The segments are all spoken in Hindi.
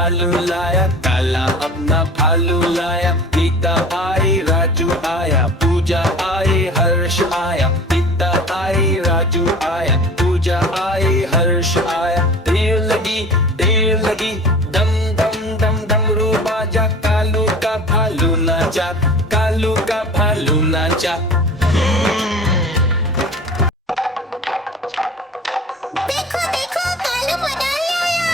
भालू लाया, काला अपना भालू लाया। गीता आई, राजू आया, पूजा आई, हर्ष आया। गीता आई, राजू आया, पूजा आई, हर्ष आया। देर लगी दम दम दम डमरू बाजा। कालू का भालू नाचा, कालू का भालू नाचा। देखो देखो कालू मदारी आया।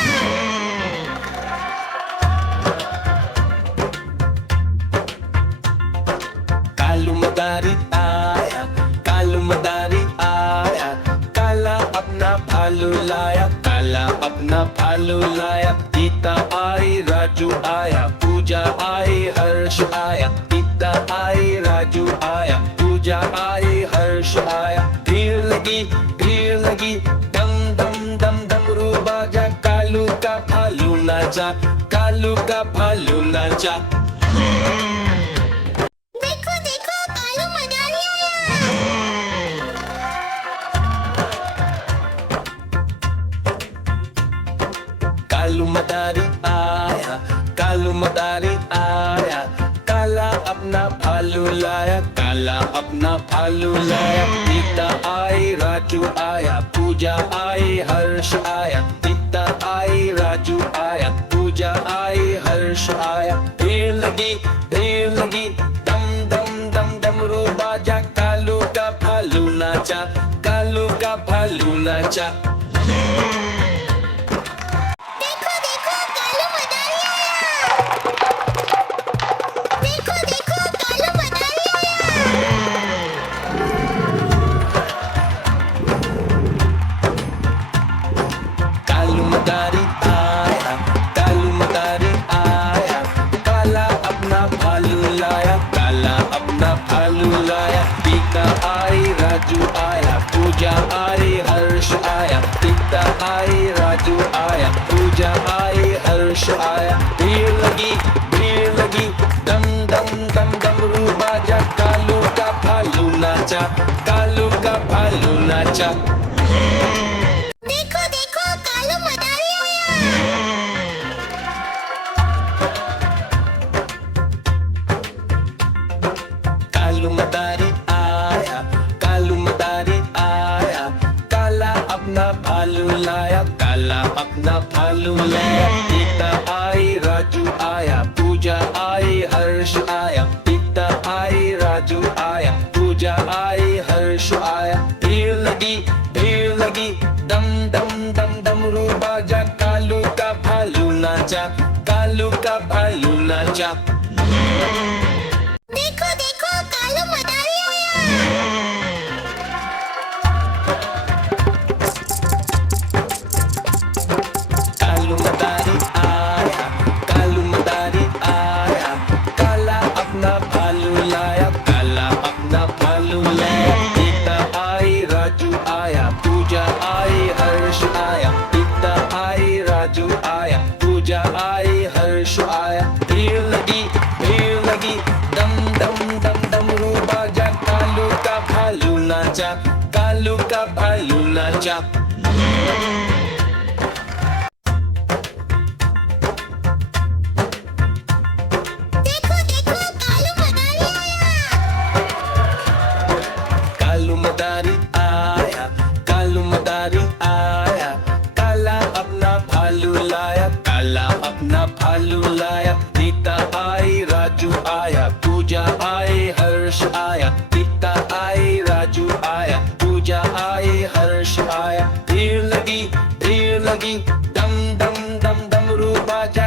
कालू मदारी आया, कालू मदारी आया। काला अपना भालू लाया, काला अपना भालू लाया। गीता आई, राजू आया, पूजा आई, हर्ष आया। गीता आई, राजू आया, पूजा आई, हर्ष आया। भीड़ लगी दम दम दम डमरू बाजा। कालू का भालू नाचा, कालू का भालू नाचा। देखो देखो कालू मदारी आया। कालू मदारी आया, कालू मदारी आया। काला अपना भालू लाया, काला अपना भालू लाया। गीता आई, राजू आया, पूजा आई, हर्ष आया। गीता आई, राजू आया, पूजा आई, हर्ष आया। भीड़ लगी दम दम दम डमरू बाजा। कालू का भालू नाचा, कालू का भालू नाचा। देखो देखो कालू मदारी आया। देखो देखो कालू मदारी आया। कालू मदारी आया, कालू मदारी आया। काला अपना भालू लाया, काला अपना भालू लाया। गीता आई, राजू आया, पूजा आई, हर्ष आया। गीता आई, राजू आया, पूजा आई, हर्ष आया। भीड़ लगी दम दम दम डमरू बाजा। कालू का भालू नाचा, कालू का भालू नाचा। देखो देखो कालू मदारी आया। कालू मदारी आया, कालू मदारी आया। काला अपना भालू लाया, काला अपना भालू लाया। गीता आई, राजू आया, पूजा आई, हर्ष आया। गीता आई, राजू आया, पूजा आई, हर्ष आया। भीड़ लगी दम दम दम डमरू बाजा। कालू का भालू नाचा, कालू का भालू नाचा। देखो देखो कालू मदारी आया। कालू मदारी आया, कालू मदारी आया। काला अपना भालू लाया, काला अपना भालू लाया। गीता आई, राजू आया, पूजा आई, हर्ष आया। गीता आई, राजू आया, पूजा आई, हर्ष आया। भीड़ लगी दम दम दम डमरू बाजा। कालू का भालू नाचा, कालू का भालू नाचा। देखो देखो कालू मदारी आया। कालू मदारी आया, कालू मदारी आया। काला अपना भालू लाया, काला अपना भालू लाया। गीता आई, राजू आया, पूजा आई, हर्ष आया। गीता आई, राजू आया, पूजा आई, हर्ष आया। भीड़ लगी दम दम दम डमरू बाजा।